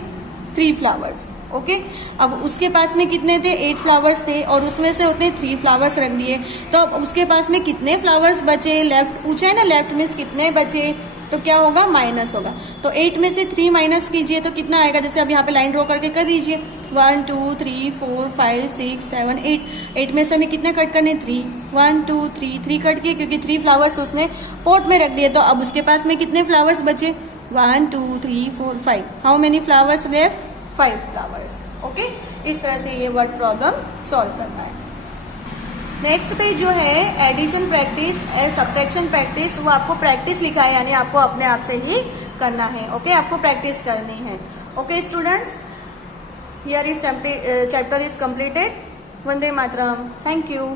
3 फ्लावर्स। ओके, अब उसके पास में कितने थे, 8 फ्लावर्स थे, और उसमें से उतने 3 फ्लावर्स रख दिए। तो अब उसके पास में कितने फ्लावर्स बचे, लेफ्ट पूछा है ना, लेफ्ट मीन्स कितने बचे, तो क्या होगा, माइनस होगा। तो 8 में से 3 माइनस कीजिए तो कितना आएगा, जैसे अब यहाँ पे लाइन ड्रॉ करके कर दीजिए 1 2 3 4 5 6 7 8। 8 में से हमें कितने कट करने, 3 1 2 3 3 कट किए, क्योंकि 3 फ्लावर्स उसने पॉट में रख दिए। तो अब उसके पास में कितने फ्लावर्स बचे, 1 2 3 4 5। How many flowers left, 5 flowers. Okay, इस तरह से ये वर्ड प्रॉब्लम सॉल्व करना है। नेक्स्ट पे जो है एडिशन प्रैक्टिस, सब्ट्रैक्शन प्रैक्टिस, वो आपको प्रैक्टिस लिखा है, यानी आपको अपने आप से ही करना है। ओके, आपको प्रैक्टिस करनी है। Okay students, here is chapter is completed. Vande Mataram. Thank you.